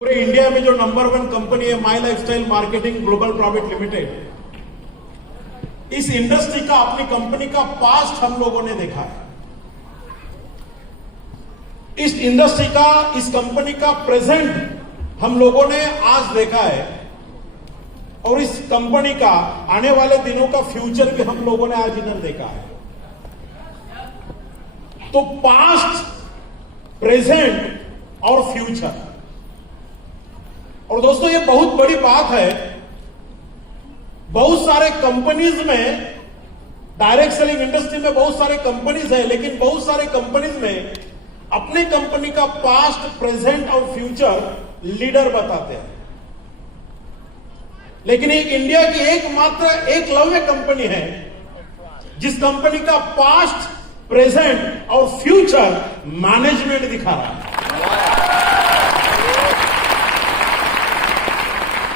पूरे इंडिया में जो नंबर 1 कंपनी है my lifestyle marketing global private limited, इस इंडस्ट्री का अपनी कंपनी का पास्ट हम लोगों ने देखा है। इस इंडस्ट्री का, इस कंपनी का प्रेजेंट हम लोगों ने आज देखा है और इस कंपनी का आने वाले दिनों का फ्यूचर भी हम लोगों ने आज इधर देखा है। तो पास्ट, प्रेजेंट और फ्यूचर, और दोस्तों ये बहुत बड़ी बात है। बहुत सारे कंपनीज में, डायरेक्ट सेलिंग इंडस्ट्री में बहुत सारे कंपनीज है, लेकिन बहुत सारे कंपनीज में अपने कंपनी का पास्ट, प्रेजेंट और फ्यूचर लीडर बताते हैं। लेकिन एक इंडिया की एकमात्र एकलव्य कंपनी है जिस कंपनी का पास्ट, प्रेजेंट और फ्यूचर मैनेजमेंट दिखा रहा है।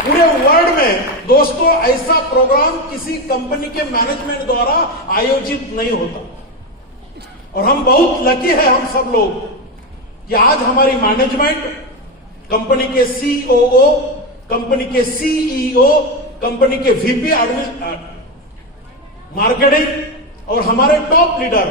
पूरे वर्ल्ड में दोस्तों ऐसा प्रोग्राम किसी कंपनी के मैनेजमेंट द्वारा आयोजित नहीं होता। और हम बहुत लकी है, हम सब लोग, कि आज हमारी मैनेजमेंट, कंपनी के सीओओ, कंपनी के सीईओ, कंपनी के वीपी मार्केटिंग और हमारे टॉप लीडर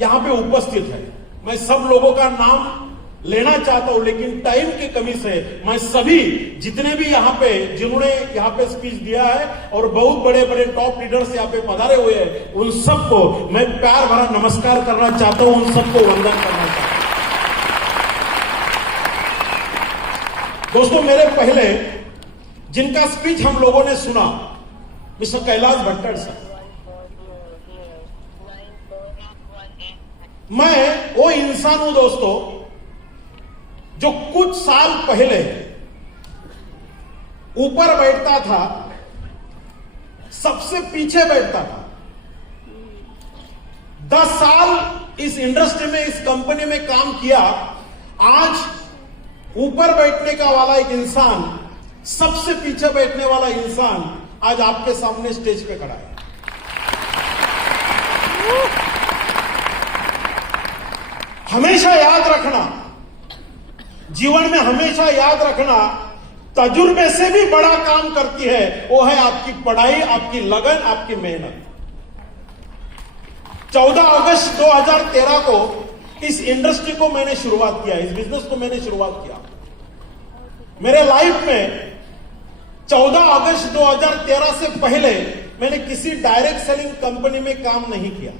यहां पे उपस्थित है। मैं सब लोगों का नाम लेना चाहता हूं, लेकिन टाइम की कमी से मैं सभी जितने भी यहां पे, जिन्होंने यहां पे स्पीच दिया है और बहुत बड़े बड़े टॉप लीडर्स यहां पे पधारे हुए हैं, उन सबको मैं प्यार भरा नमस्कार करना चाहता हूं, उन सबको वंदन करना चाहता हूं। दोस्तों मेरे पहले जिनका स्पीच हम लोगों ने सुना, मिस्टर कैलाश भट्टर सर, मैं वो इंसान हूं दोस्तों जो कुछ साल पहले ऊपर बैठता था, सबसे पीछे बैठता था। 10 साल इस इंडस्ट्री में, इस कंपनी में काम किया। आज ऊपर बैठने का वाला एक इंसान, सबसे पीछे बैठने वाला इंसान आज आपके सामने स्टेज पे खड़ा है। हमेशा याद रखना, जीवन में हमेशा याद रखना, तजुर्बे से भी बड़ा काम करती है वो है आपकी पढ़ाई, आपकी लगन, आपकी मेहनत। 14 अगस्त 2013 को इस इंडस्ट्री को मैंने शुरुआत किया, इस बिजनेस को मैंने शुरुआत किया। मेरे लाइफ में 14 अगस्त 2013 से पहले मैंने किसी डायरेक्ट सेलिंग कंपनी में काम नहीं किया।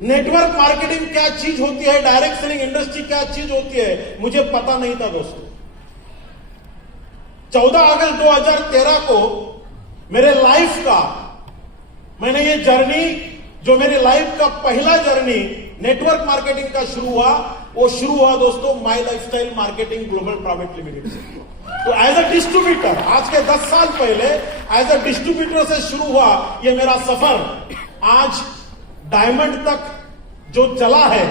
नेटवर्क मार्केटिंग क्या चीज होती है, डायरेक्ट सेलिंग इंडस्ट्री क्या चीज होती है, मुझे पता नहीं था दोस्तों। 14 अगस्त 2013 को मेरे लाइफ का, मैंने ये जर्नी, जो मेरे लाइफ का पहला जर्नी नेटवर्क मार्केटिंग का शुरू हुआ, वो शुरू हुआ दोस्तों my lifestyle marketing global private limited से। तो एज अ डिस्ट्रीब्यूटर, आज के 10 साल पहले एज अ डिस्ट्रीब्यूटर से शुरू हुआ ये मेरा सफर। आज डायमंड तक जो चला है,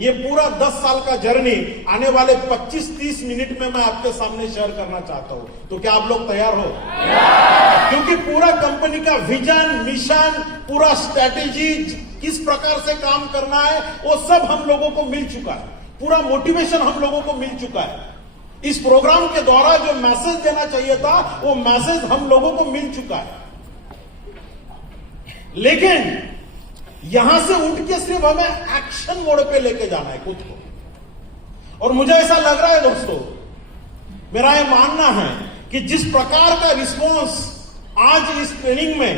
ये पूरा 10 साल का जर्नी आने वाले 25-30 मिनट में मैं आपके सामने शेयर करना चाहता हूं। तो क्या आप लोग तैयार हो? क्योंकि पूरा कंपनी का विजन, मिशन, पूरा स्ट्रैटेजी, किस प्रकार से काम करना है, वो सब हम लोगों को मिल चुका है। पूरा मोटिवेशन हम लोगों को मिल चुका है। इस प्रोग्राम के द्वारा जो मैसेज देना चाहिए था, वो मैसेज हम लोगों को मिल चुका है। लेकिन यहां से उठ के सिर्फ हमें एक्शन मोड पे लेके जाना है खुद को। और मुझे ऐसा लग रहा है दोस्तों, मेरा यह मानना है कि जिस प्रकार का रिस्पॉन्स आज इस ट्रेनिंग में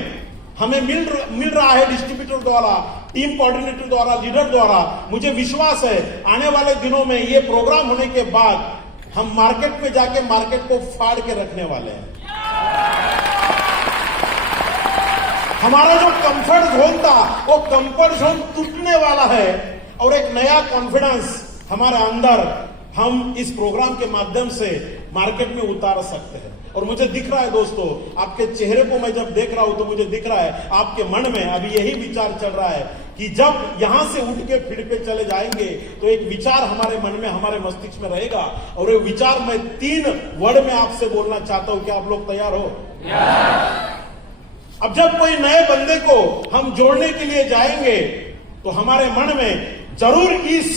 हमें मिल रहा है डिस्ट्रीब्यूटर द्वारा, टीम कोऑर्डिनेटर द्वारा, लीडर द्वारा, मुझे विश्वास है आने वाले दिनों में ये प्रोग्राम होने के बाद हम मार्केट में जाके मार्केट को फाड़ के रखने वाले हैं। हमारा जो कंफर्ट जोन था, वो कंफर्ट जोन टूटने वाला है और एक नया कॉन्फिडेंस हमारे अंदर हम इस प्रोग्राम के माध्यम से मार्केट में उतार सकते हैं। और मुझे दिख रहा है दोस्तों, आपके चेहरे को मैं जब देख रहा हूं तो मुझे दिख रहा है आपके मन में अभी यही विचार चल रहा है कि जब यहां से उठ के फील्ड पे चले जाएंगे तो एक विचार हमारे मन में, हमारे मस्तिष्क में रहेगा। और ये विचार मैं 3 वर्ड में आपसे बोलना चाहता हूं। क्या आप लोग तैयार हो? अब जब कोई नए बंदे को हम जोड़ने के लिए जाएंगे तो हमारे मन में जरूर इस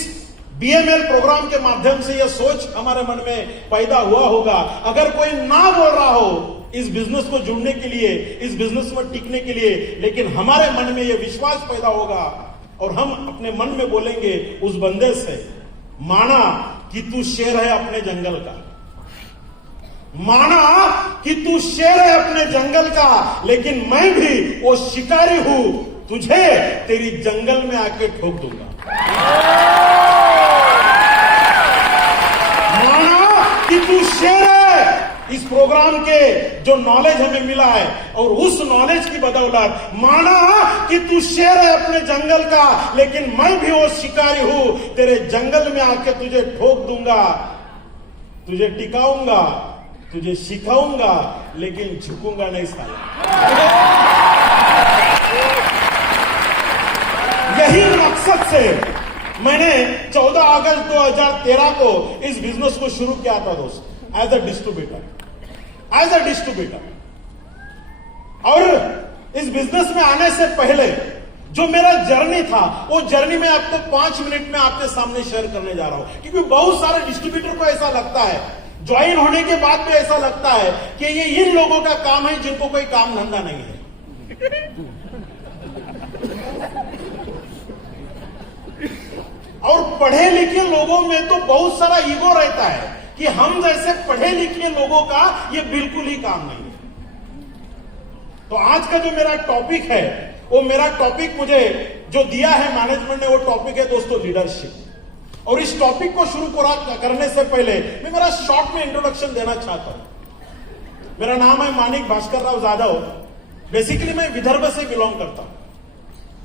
बीएमएल प्रोग्राम के माध्यम से यह सोच हमारे मन में पैदा हुआ होगा, अगर कोई ना बोल रहा हो इस बिजनेस को जुड़ने के लिए, इस बिजनेस में टिकने के लिए, लेकिन हमारे मन में यह विश्वास पैदा होगा और हम अपने मन में बोलेंगे उस बंदे से, माना कि तू शेर है अपने जंगल का, माना कि तू शेर है अपने जंगल का, लेकिन मैं भी वो शिकारी हूं, तुझे तेरी जंगल में आके ठोक दूंगा। माना कि तू शेर है, इस प्रोग्राम के जो नॉलेज हमें मिला है और उस नॉलेज की बदौलत माना कि तू शेर है अपने जंगल का, लेकिन मैं भी वो शिकारी हूं, तेरे जंगल में आके तुझे ठोक दूंगा, तुझे टिकाऊंगा, तुझे सिखाऊंगा, लेकिन झुकूंगा नहीं साला। यही मकसद से मैंने 14 अगस्त 2013 को इस बिजनेस को शुरू किया था दोस्त, एज अ डिस्ट्रीब्यूटर। और इस बिजनेस में आने से पहले जो मेरा जर्नी था, वो जर्नी में आपको 5 मिनट में आपके सामने शेयर करने जा रहा हूं, क्योंकि बहुत सारे डिस्ट्रीब्यूटर को ऐसा लगता है, ज्वाइन होने के बाद भी ऐसा लगता है कि ये इन लोगों का काम है जिनको कोई काम धंधा नहीं है। और पढ़े लिखे लोगों में तो बहुत सारा ईगो रहता है कि हम जैसे पढ़े लिखे लोगों का ये बिल्कुल ही काम नहीं है। तो आज का जो मेरा टॉपिक है, वो मेरा टॉपिक मुझे जो दिया है मैनेजमेंट ने, वो टॉपिक है दोस्तों लीडरशिप। और इस टॉपिक को शुरू करने से पहले मैं मेरा शॉर्ट में इंट्रोडक्शन देना चाहता हूं। मेरा नाम है मानिक भास्कर राव जाधव। बेसिकली मैं विदर्भ से बिलोंग करता हूं।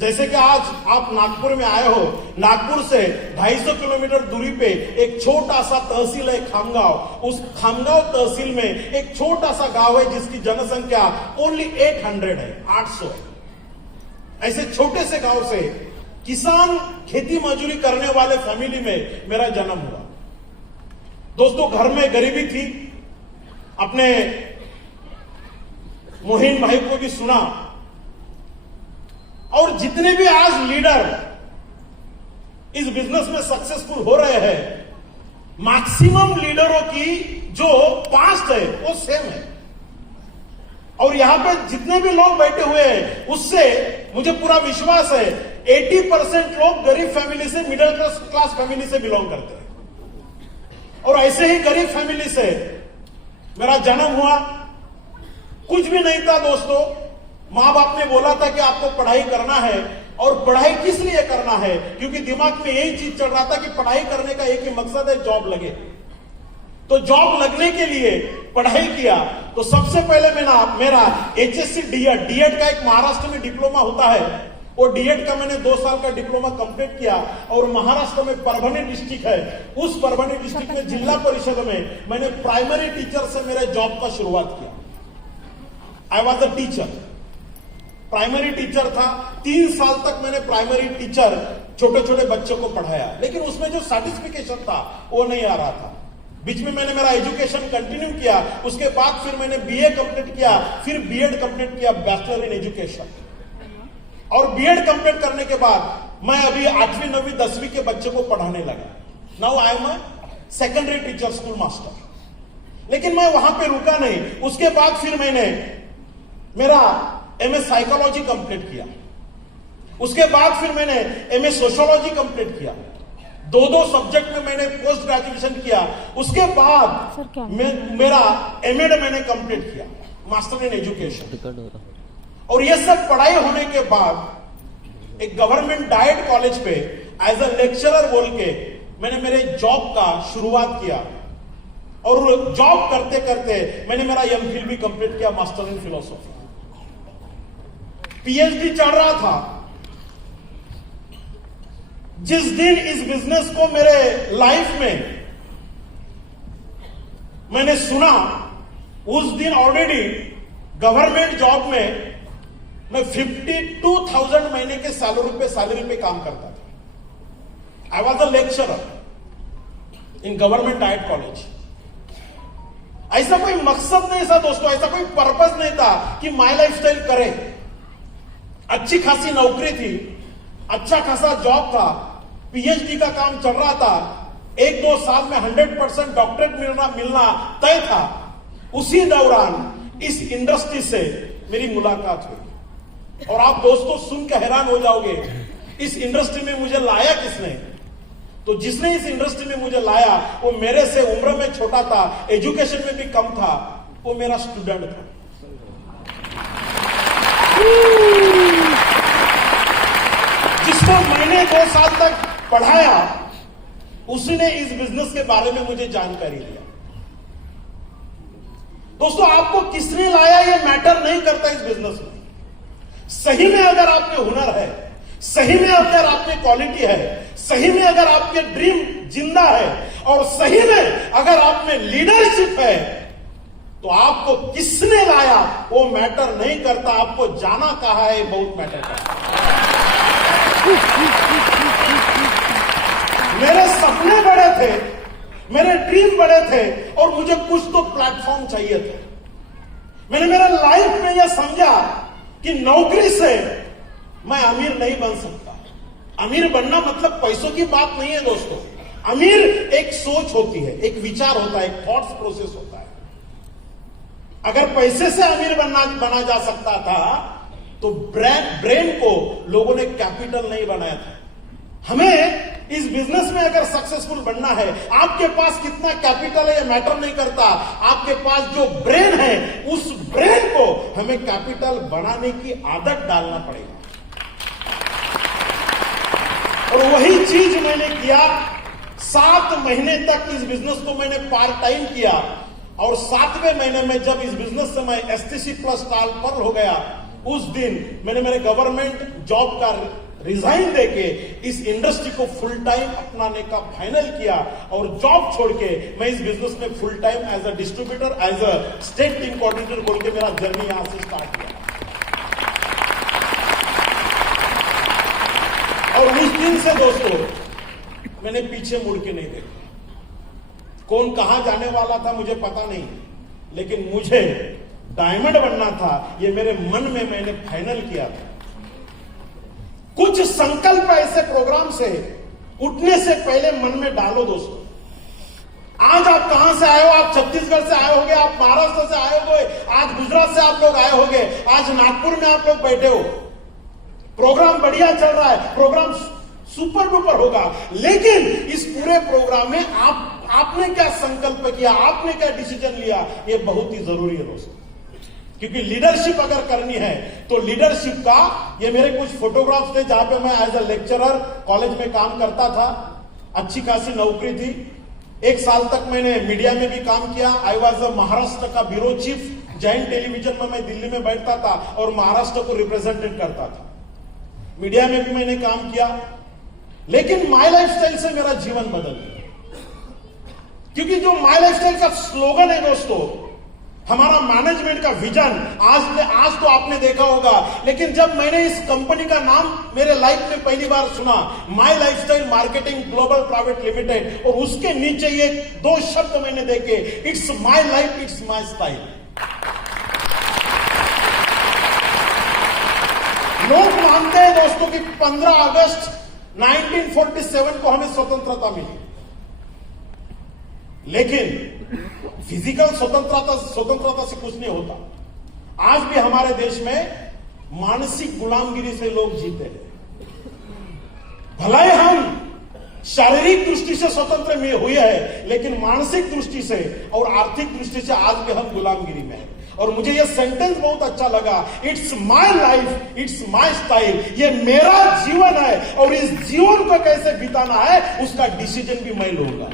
जैसे कि आज आप नागपुर में आए हो, नागपुर से 250 किलोमीटर दूरी पे एक छोटा सा तहसील है खामगांव। उस खामगांव तहसील में एक छोटा सा गांव है जिसकी जनसंख्या ओनली 800 है, 800 है। ऐसे छोटे से गांव से किसान खेती मजदूरी करने वाले फैमिली में मेरा जन्म हुआ। दोस्तों घर में गरीबी थी, अपने मोहिन भाई को भी सुना। और जितने भी आज लीडर इस बिजनेस में सक्सेसफुल हो रहे हैं, मैक्सिमम लीडरों की जो पास्ट है वो सेम है। और यहां पे जितने भी लोग बैठे हुए हैं, उससे मुझे पूरा विश्वास है 80% लोग गरीब फैमिली से, मिडिल क्लास फैमिली से बिलोंग करते हैं। और ऐसे ही गरीब फैमिली से मेरा जन्म हुआ। कुछ भी नहीं था दोस्तों, मां बाप ने बोला था कि आपको पढ़ाई करना है। और पढ़ाई किस लिए करना है? क्योंकि दिमाग में यही चीज चल रहा था कि पढ़ाई करने का एक ही मकसद है, जॉब लगे। तो जॉब लगने के लिए पढ़ाई किया। तो सबसे पहले मेरा HSC डीएड का एक महाराष्ट्र में डिप्लोमा होता है, वो डीएड का मैंने 2 साल का डिप्लोमा कंप्लीट किया। और महाराष्ट्र में परभणी डिस्ट्रिक्ट है, उस परभणी डिस्ट्रिक्ट में जिला परिषद में मैंने प्राइमरी टीचर से मेरे जॉब का शुरुआत किया। I was a teacher, primary teacher था। 3 साल तक मैंने प्राइमरी टीचर छोटे छोटे बच्चों को पढ़ाया, लेकिन उसमें जो सर्टिफिकेशन था वो नहीं आ रहा था। बीच में मैंने मेरा एजुकेशन कंटिन्यू किया। उसके बाद फिर मैंने बीए कंप्लीट किया, फिर बीएड कंप्लीट किया, बैचलर इन एजुकेशन। और बीएड कंप्लीट करने के बाद मैं अभी 8वीं 9वीं 10वीं के बच्चों को पढ़ाने लगा। Now I am a secondary teacher, school master. लेकिन मैं वहां पे रुका नहीं। उसके बाद फिर मैंने मेरा एमए साइकोलॉजी कंप्लीट किया। उसके बाद फिर मैंने एमए सोशियोलॉजी कंप्लीट किया। 2 सब्जेक्ट में मैंने पोस्ट ग्रेजुएशन किया। उसके बाद मेरा एमएड मैंने कंप्लीट किया, मास्टर इन एजुकेशन। और ये सब पढ़ाई होने के बाद एक गवर्नमेंट डाइट कॉलेज पे एज अ लेक्चरर बोल के मैंने मेरे जॉब का शुरुआत किया। और जॉब करते करते मैंने मेरा एमफिल भी कंप्लीट किया, मास्टर इन फिलोसॉफी। पीएचडी चल रहा था। जिस दिन इस बिजनेस को मेरे लाइफ में मैंने सुना, उस दिन ऑलरेडी गवर्नमेंट जॉब में मैं 52,000 महीने के सैलरी पे काम करता था। I was a lecturer in government diet college. ऐसा कोई मकसद नहीं था दोस्तों, ऐसा कोई पर्पस नहीं था कि माई लाइफ स्टाइल करे। अच्छी खासी नौकरी थी, अच्छा खासा जॉब था, पीएचडी का काम चल रहा था, 1-2 साल में 100% डॉक्टरेट मिलना तय था। उसी दौरान इस इंडस्ट्री से मेरी मुलाकात हुई। और आप दोस्तों सुन के हैरान हो जाओगे, इस इंडस्ट्री में मुझे लाया किसने? तो जिसने इस इंडस्ट्री में मुझे लाया वो मेरे से उम्र में छोटा था, एजुकेशन में भी कम था, वो मेरा स्टूडेंट था। जिसको मैंने 2 साल तक पढ़ाया, उसी ने इस बिजनेस के बारे में मुझे जानकारी दिया। दोस्तों, आपको किसने लाया ये मैटर नहीं करता इस बिजनेस में। सही में अगर आप में हुनर है, सही में अगर आप में क्वालिटी है, सही में अगर आपके ड्रीम जिंदा है, और सही में अगर आप में लीडरशिप है, तो आपको किसने लाया वो मैटर नहीं करता, आपको जाना कहाँ है बहुत मैटर करता। मेरे सपने बड़े थे, मेरे ड्रीम बड़े थे, और मुझे कुछ तो प्लेटफॉर्म चाहिए था। मैंने मेरे लाइफ में यह समझा कि नौकरी से मैं अमीर नहीं बन सकता। अमीर बनना मतलब पैसों की बात नहीं है दोस्तों। अमीर एक सोच होती है, एक विचार होता है, एक थॉट्स प्रोसेस होता है। अगर पैसे से अमीर बना जा सकता था, तो ब्रेन को लोगों ने कैपिटल नहीं बनाया था। हमें इस बिजनेस में अगर सक्सेसफुल बनना है, आपके पास कितना कैपिटल है ये मैटर नहीं करता, आपके पास जो ब्रेन है उस ब्रेन को हमें कैपिटल बनाने की आदत डालना पड़ेगा। और वही चीज मैंने किया। 7 महीने तक इस बिजनेस को मैंने पार्ट टाइम किया, और 7वें महीने में जब इस बिजनेस से मैं STC प्लस टाल पर हो गया, उस दिन मैंने मेरे गवर्नमेंट जॉब का रिजाइन देके इस इंडस्ट्री को फुल टाइम अपनाने का फाइनल किया, और जॉब छोड़ के मैं इस बिजनेस में full time as a distributor, as a state team coordinator बोल के मेरा जर्नी यहां से स्टार्ट किया। और उस दिन से दोस्तों मैंने पीछे मुड़ के नहीं देखा। कौन कहां जाने वाला था मुझे पता नहीं, लेकिन मुझे डायमंड बनना था, ये मेरे मन में मैंने फाइनल किया था। कुछ संकल्प ऐसे प्रोग्राम से उठने से पहले मन में डालो दोस्तों। आज आप कहां से आए हो? आप छत्तीसगढ़ से आए होगे, आप महाराष्ट्र से आए होगे, आज गुजरात से आप लोग आए होगे, आज नागपुर में आप लोग बैठे हो। प्रोग्राम बढ़िया चल रहा है, प्रोग्राम सुपर डुपर होगा, लेकिन इस पूरे प्रोग्राम में आपने क्या संकल्प किया, आपने क्या डिसीजन लिया, ये बहुत ही जरूरी है दोस्तों। क्योंकि लीडरशिप अगर करनी है तो लीडरशिप का, ये मेरे कुछ फोटोग्राफ्स थे जहां पे मैं एज अ लेक्चरर कॉलेज में काम करता था। अच्छी खासी नौकरी थी। 1 साल तक मैंने मीडिया में भी काम किया। आई वॉज अ महाराष्ट्र का ब्यूरो चीफ। जैन टेलीविजन में मैं दिल्ली में बैठता था और महाराष्ट्र को रिप्रेजेंटेट करता था। मीडिया में भी मैंने काम किया, लेकिन माई लाइफस्टाइल से मेरा जीवन बदल गया। क्योंकि जो माई लाइफस्टाइल का स्लोगन है दोस्तों, हमारा मैनेजमेंट का विजन, आज तो आपने देखा होगा, लेकिन जब मैंने इस कंपनी का नाम मेरे लाइफ में पहली बार सुना, my lifestyle marketing global private limited, और उसके नीचे ये 2 शब्द मैंने देखे, it's my life, it's my style. लोग मानते हैं दोस्तों कि 15 अगस्त 1947 को हमें स्वतंत्रता मिली, लेकिन फिजिकल स्वतंत्रता से कुछ नहीं होता। आज भी हमारे देश में मानसिक गुलामगिरी से लोग जीते हैं। भले हम शारीरिक दृष्टि से स्वतंत्र में हुए हैं, लेकिन मानसिक दृष्टि से और आर्थिक दृष्टि से आज भी हम गुलामगिरी में हैं। और मुझे यह सेंटेंस बहुत अच्छा लगा, it's my life, it's my style. ये मेरा जीवन है, और इस जीवन को कैसे बिताना है उसका डिसीजन भी मैं लूंगा।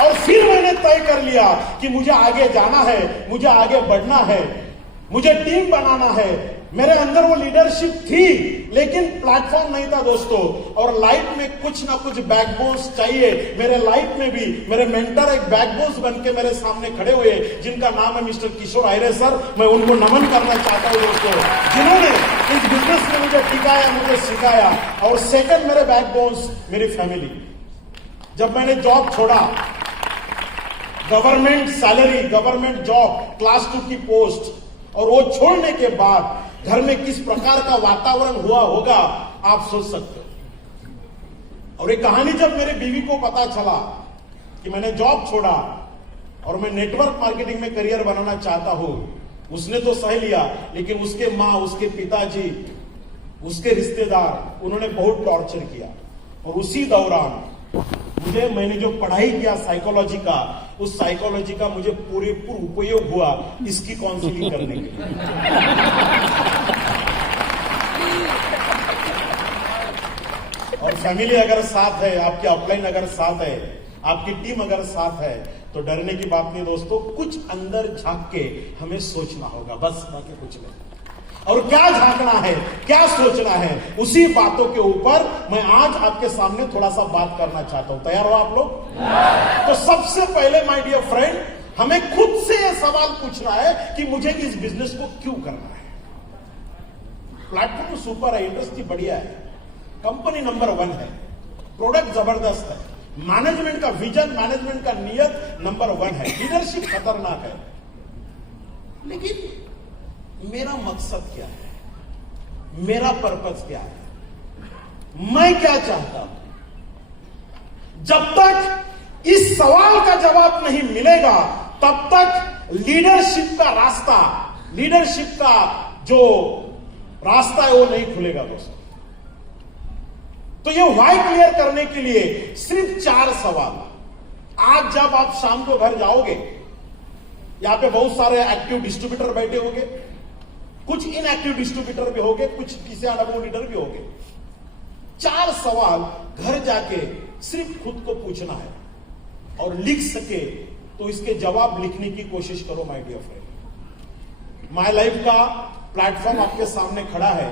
और फिर मैंने तय कर लिया कि मुझे आगे जाना है, मुझे आगे बढ़ना है, मुझे टीम बनाना है। मेरे अंदर वो लीडरशिप थी, लेकिन प्लेटफॉर्म नहीं था दोस्तों। और लाइफ में कुछ ना कुछ बैकबोन्स चाहिए। मेरे लाइफ में भी मेरे मेंटर एक बैकबोन्स बन के मेरे सामने खड़े हुए, जिनका नाम है मिस्टर किशोर आयरे सर। मैं उनको नमन करना चाहता हूं दोस्तों, जिन्होंने इस बिजनेस में मुझे टिकाया, मुझे सिखाया। और सेकंड मेरे बैकबोन्स मेरी फैमिली। जब मैंने जॉब छोड़ा, government salary, government job, class 2 की पोस्ट, और वो छोड़ने के बाद घर में किस प्रकार का वातावरण हुआ होगा आप सोच सकते हो। और ये कहानी जब मेरे बीवी को पता चला कि मैंने जॉब छोड़ा और मैं नेटवर्क मार्केटिंग में करियर बनाना चाहता हूं, उसने तो सह लिया, लेकिन उसके माँ, उसके पिताजी, उसके रिश्तेदार, उन्होंने बहुत टॉर्चर किया। और उसी दौरान मैंने जो पढ़ाई किया साइकोलॉजी का, उस साइकोलॉजी का मुझे पूरेपूर उपयोग हुआ इसकी काउंसलिंग करने के लिए। और फैमिली अगर साथ है, आपके अपलाइन अगर साथ है, आपकी टीम अगर साथ है, तो डरने की बात नहीं दोस्तों। कुछ अंदर झांक के हमें सोचना होगा, बस, बाकी कुछ नहीं। और क्या झांकना है, क्या सोचना है, उसी बातों के ऊपर मैं आज आपके सामने थोड़ा सा बात करना चाहता हूं। तैयार हो आप लोग? तो सबसे पहले माय डियर फ्रेंड, हमें खुद से यह सवाल पूछना है कि मुझे इस बिजनेस को क्यों करना है। प्लेटफॉर्म सुपर है, इंडस्ट्री बढ़िया है, कंपनी नंबर 1 है, प्रोडक्ट जबरदस्त है, मैनेजमेंट का विजन, मैनेजमेंट का नियत नंबर 1 है, लीडरशिप खतरनाक है। लेकिन मेरा मकसद क्या है, मेरा पर्पस क्या है, मैं क्या चाहता हूं? जब तक इस सवाल का जवाब नहीं मिलेगा, तब तक लीडरशिप का रास्ता, लीडरशिप का जो रास्ता है वो नहीं खुलेगा दोस्तों। तो ये व्हाई क्लियर करने के लिए सिर्फ 4 सवाल। आज जब आप शाम को घर जाओगे, यहां पे बहुत सारे एक्टिव डिस्ट्रीब्यूटर बैठे होंगे, कुछ इनएक्टिव डिस्ट्रीब्यूटर भी होंगे, कुछ किसी अनुभव लीडर भी होंगे। 4 सवाल घर जाके सिर्फ खुद को पूछना है, और लिख सके तो इसके जवाब लिखने की कोशिश करो my dear friend. My life का प्लेटफॉर्म आपके सामने खड़ा है,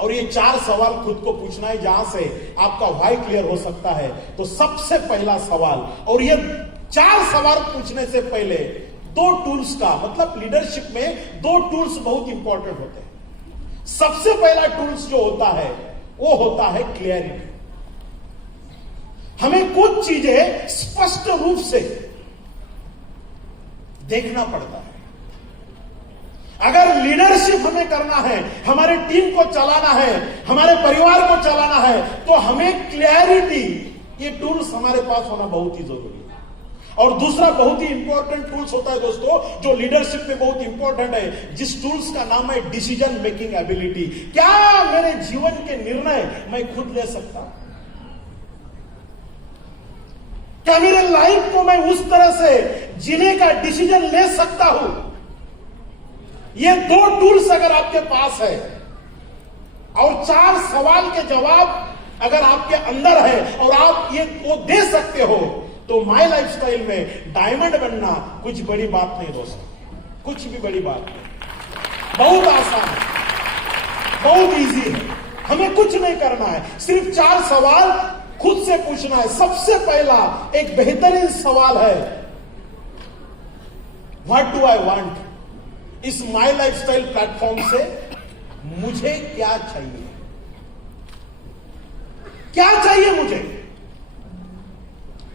और ये 4 सवाल खुद को पूछना है, जहां से आपका व्हाई क्लियर हो सकता है। तो सबसे पहला सवाल, और ये 4 सवाल पूछने से पहले 2 टूल्स का, मतलब लीडरशिप में 2 टूल्स बहुत इंपॉर्टेंट होते हैं। सबसे पहला टूल्स जो होता है वो होता है क्लियरिटी। हमें कुछ चीजें स्पष्ट रूप से देखना पड़ता है। अगर लीडरशिप हमें करना है, हमारे टीम को चलाना है, हमारे परिवार को चलाना है, तो हमें क्लैरिटी, ये टूल्स हमारे पास होना बहुत ही जरूरी है। और दूसरा बहुत ही इंपॉर्टेंट टूल्स होता है दोस्तों, जो लीडरशिप में बहुत इंपॉर्टेंट है, जिस टूल्स का नाम है डिसीजन मेकिंग एबिलिटी। क्या मेरे जीवन के निर्णय मैं खुद ले सकता हूं? क्या मेरे लाइफ को मैं उस तरह से जीने का डिसीजन ले सकता हूं? ये 2 टूल्स अगर आपके पास है, और 4 सवाल के जवाब अगर आपके अंदर है, और आप ये वो दे सकते हो, तो माय लाइफस्टाइल में डायमंड बनना कुछ बड़ी बात नहीं दोस्तों, कुछ भी बड़ी बात नहीं, बहुत आसान है, बहुत इजी है। हमें कुछ नहीं करना है, सिर्फ 4 सवाल खुद से पूछना है। सबसे पहला एक बेहतरीन सवाल है, what do I want? Is my lifestyle platform से मुझे क्या चाहिए? क्या चाहिए मुझे?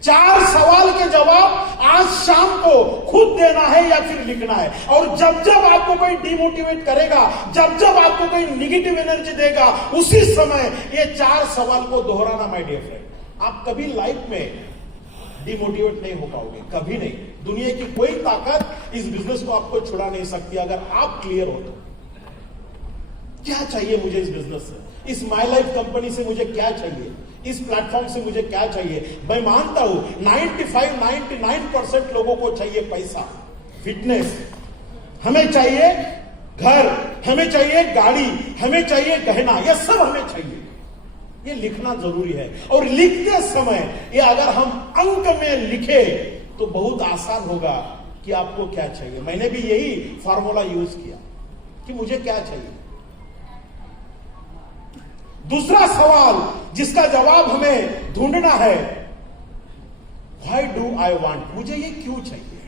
4 सवाल के जवाब आज शाम को खुद देना है या फिर लिखना है। और जब जब आपको कोई डिमोटिवेट करेगा, जब जब आपको कोई निगेटिव एनर्जी देगा, उसी समय ये 4 सवाल को दोहराना माय डियर फ्रेंड। आप कभी लाइफ में डिमोटिवेट नहीं हो पाओगे, कभी नहीं। दुनिया की कोई ताकत इस बिजनेस को आपको छुड़ा नहीं सकती, अगर आप क्लियर हो तो। क्या चाहिए मुझे इस बिजनेस से, इस माय लाइफ कंपनी से मुझे क्या चाहिए, इस प्लेटफॉर्म से मुझे क्या चाहिए? मैं मानता हूं 99% लोगों को चाहिए पैसा, फिटनेस, हमें चाहिए घर, हमें चाहिए गाड़ी, हमें चाहिए गहना, यह सब हमें चाहिए। ये लिखना जरूरी है, और लिखते समय ये अगर हम अंक में लिखे तो बहुत आसान होगा कि आपको क्या चाहिए। मैंने भी यही फॉर्मूला यूज किया कि मुझे क्या चाहिए। दूसरा सवाल जिसका जवाब हमें ढूंढना है, व्हाई डू आई वांट? मुझे ये क्यों चाहिए?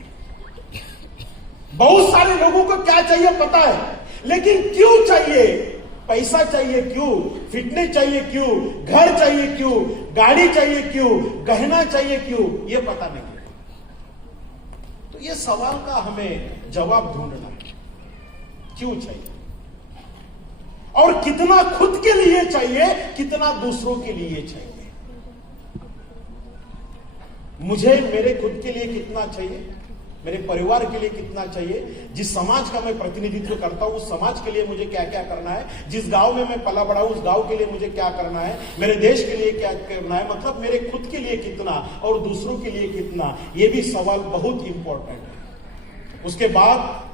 बहुत सारे लोगों को क्या चाहिए पता है, लेकिन क्यों चाहिए? पैसा चाहिए क्यों? फिटनेस चाहिए क्यों? घर चाहिए क्यों? गाड़ी चाहिए क्यों? गहना चाहिए क्यों? ये पता नहीं है। तो ये सवाल का हमें जवाब ढूंढना है, क्यों चाहिए? और कितना खुद के लिए चाहिए, कितना दूसरों के लिए चाहिए। मुझे मेरे खुद के लिए कितना चाहिए, मेरे परिवार के लिए कितना चाहिए, जिस समाज का मैं प्रतिनिधित्व करता हूं उस समाज के लिए मुझे क्या क्या करना है, जिस गांव में मैं पला बड़ा हूं उस गांव के लिए मुझे क्या करना है, मेरे देश के लिए क्या करना है, मतलब मेरे खुद के लिए कितना और दूसरों के लिए कितना, यह भी सवाल बहुत इंपॉर्टेंट है। उसके बाद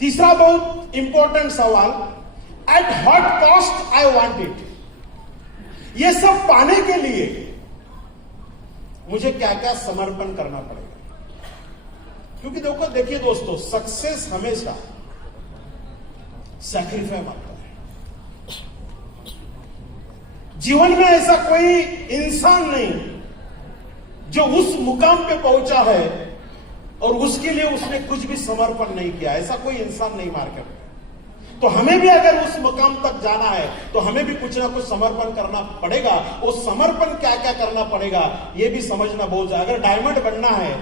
तीसरा बहुत इंपॉर्टेंट सवाल, at what cost I want it. यह सब पाने के लिए मुझे क्या क्या समर्पण करना पड़ेगा। क्योंकि देखिए दोस्तों, सक्सेस हमेशा सैक्रिफाइस मांगता है। जीवन में ऐसा कोई इंसान नहीं जो उस मुकाम पे पहुंचा है और उसके लिए उसने कुछ भी समर्पण नहीं किया, ऐसा कोई इंसान नहीं मार्केट में। तो हमें भी अगर उस मुकाम तक जाना है तो हमें भी कुछ ना कुछ समर्पण करना पड़ेगा। वो समर्पण क्या क्या करना पड़ेगा ये भी समझना बहुत है। अगर डायमंड बनना है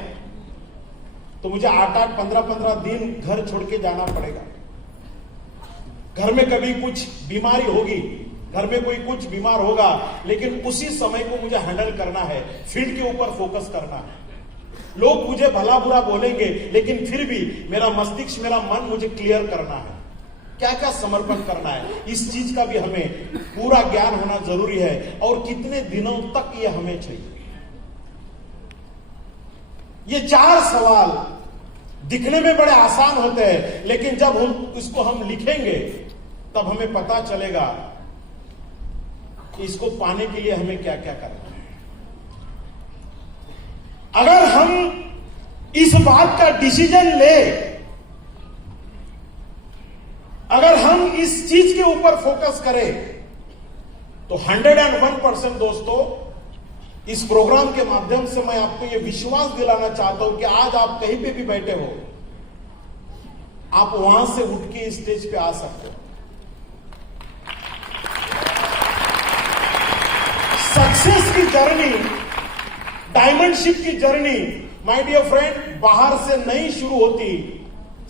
तो मुझे 8-8, 15-15 दिन घर छोड़ के जाना पड़ेगा। घर में कभी कुछ बीमारी होगी, घर में कोई कुछ बीमार होगा, लेकिन उसी समय को मुझे हैंडल करना है, फील्ड के ऊपर फोकस करना है। लोग मुझे भला बुरा बोलेंगे, लेकिन फिर भी मेरा मस्तिष्क, मेरा मन मुझे क्लियर करना है, क्या क्या समर्पण करना है। इस चीज का भी हमें पूरा ज्ञान होना जरूरी है। और कितने दिनों तक ये हमें चाहिए। ये 4 सवाल दिखने में बड़े आसान होते हैं, लेकिन जब इसको हम लिखेंगे तब हमें पता चलेगा कि इसको पाने के लिए हमें क्या क्या करना है। अगर हम इस बात का डिसीजन ले, अगर हम इस चीज के ऊपर फोकस करें तो 101% दोस्तों, इस प्रोग्राम के माध्यम से मैं आपको यह विश्वास दिलाना चाहता हूं कि आज आप कहीं पे भी बैठे हो, आप वहां से उठ के इस स्टेज पे आ सकते हो। सक्सेस की जर्नी, डायमंडशिप की जर्नी माय डियर फ्रेंड बाहर से नहीं शुरू होती।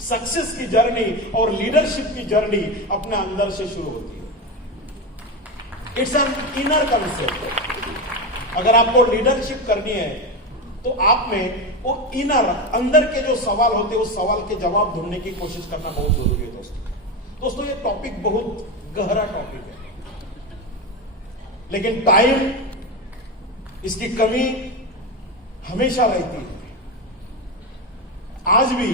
सक्सेस की जर्नी और लीडरशिप की जर्नी अपने अंदर से शुरू होती है। It's an inner concept. अगर आपको लीडरशिप करनी है तो आप में वो इनर, अंदर के जो सवाल होते हैं उस सवाल के जवाब ढूंढने की कोशिश करना बहुत जरूरी है दोस्तों। ये टॉपिक बहुत गहरा टॉपिक है, लेकिन टाइम, इसकी कमी हमेशा रहती है। आज भी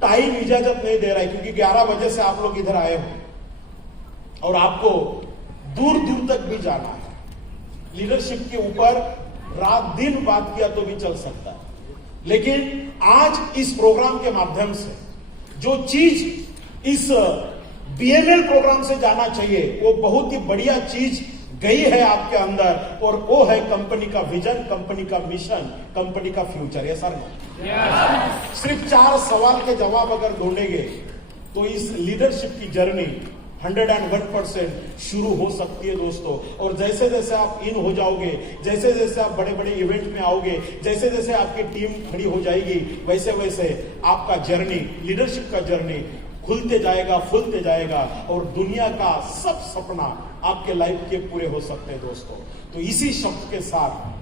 टाइम इजाजत नहीं दे रहा है, क्योंकि 11 बजे से आप लोग इधर आए हो और आपको दूर दूर तक भी जाना है। लीडरशिप के ऊपर रात दिन बात किया तो भी चल सकता है, लेकिन आज इस प्रोग्राम के माध्यम से जो चीज इस बीएमएल प्रोग्राम से जाना चाहिए वो बहुत ही बढ़िया चीज गई है आपके अंदर, और वो है कंपनी का विजन, कंपनी का मिशन, कंपनी का फ्यूचर। ये सर सिर्फ 4 सवाल के जवाब अगर ढूंढेंगे तो इस लीडरशिप की जर्नी 101% शुरू हो सकती है दोस्तों। और जैसे जैसे आप इन हो जाओगे, जैसे जैसे आप बड़े बड़े इवेंट में आओगे, जैसे जैसे आपकी टीम खड़ी हो जाएगी, वैसे वैसे आपका जर्नी, लीडरशिप का जर्नी खुलते जाएगा, फूलते जाएगा, और दुनिया का सब सपना आपके लाइफ के पूरे हो सकते हैं दोस्तों। तो इसी शब्द के साथ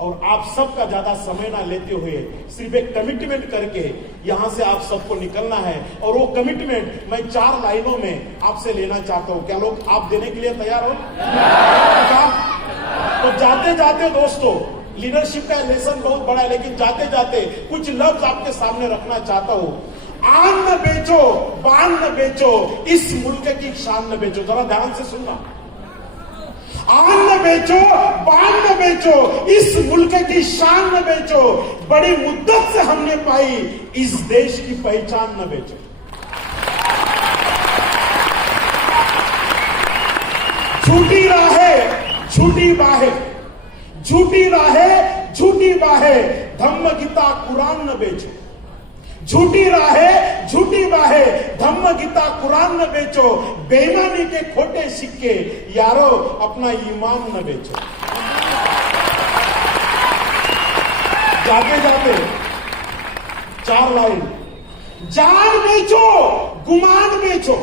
और आप सबका ज्यादा समय ना लेते हुए सिर्फ एक कमिटमेंट करके यहां से आप सबको निकलना है। और वो कमिटमेंट मैं 4 लाइनों में आपसे लेना चाहता हूं। क्या लोग आप देने के लिए तैयार हो? तो जाते जाते दोस्तों, लीडरशिप का लेसन बहुत बड़ा है, लेकिन जाते जाते कुछ लफ्ज आपके सामने रखना चाहता हूं। आन न बेचो, बान न बेचो, इस मुल्क की शान न बेचो। जरा ध्यान से सुनना। आन न बेचो, बान न बेचो, इस मुल्क की शान न बेचो, बड़ी मुद्दत से हमने पाई इस देश की पहचान न बेचो। झूठी राहें, झूठी बाहें, झूठी राहें, झूठी बाहें, धम्म गीता कुरान न बेचो। झूठी राहें झूठी बाहें, धम्म गीता कुरान न बेचो, बेईमानी के खोटे सिक्के, यारो अपना ईमान न बेचो। जाते जाते 4 लाइन, जान बेचो गुमान बेचो,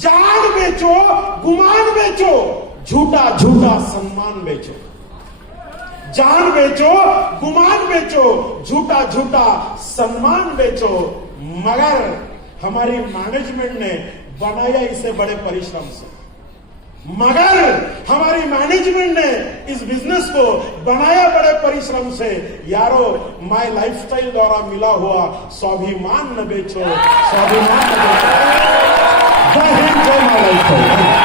जान बेचो गुमान बेचो, झूठा झूठा सम्मान बेचो। जान बेचो गुमान बेचो, झूठा झूठा सम्मान बेचो। मगर हमारी मैनेजमेंट ने बनाया इसे बड़े परिश्रम से, मगर हमारी मैनेजमेंट ने इस बिजनेस को बनाया बड़े परिश्रम से। यारो माय लाइफस्टाइल द्वारा मिला हुआ स्वाभिमान न बेचो, स्वाभिमान न बेचो। जय हिंद, जय my lifestyle.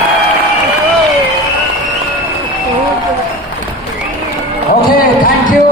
Okay, thank you.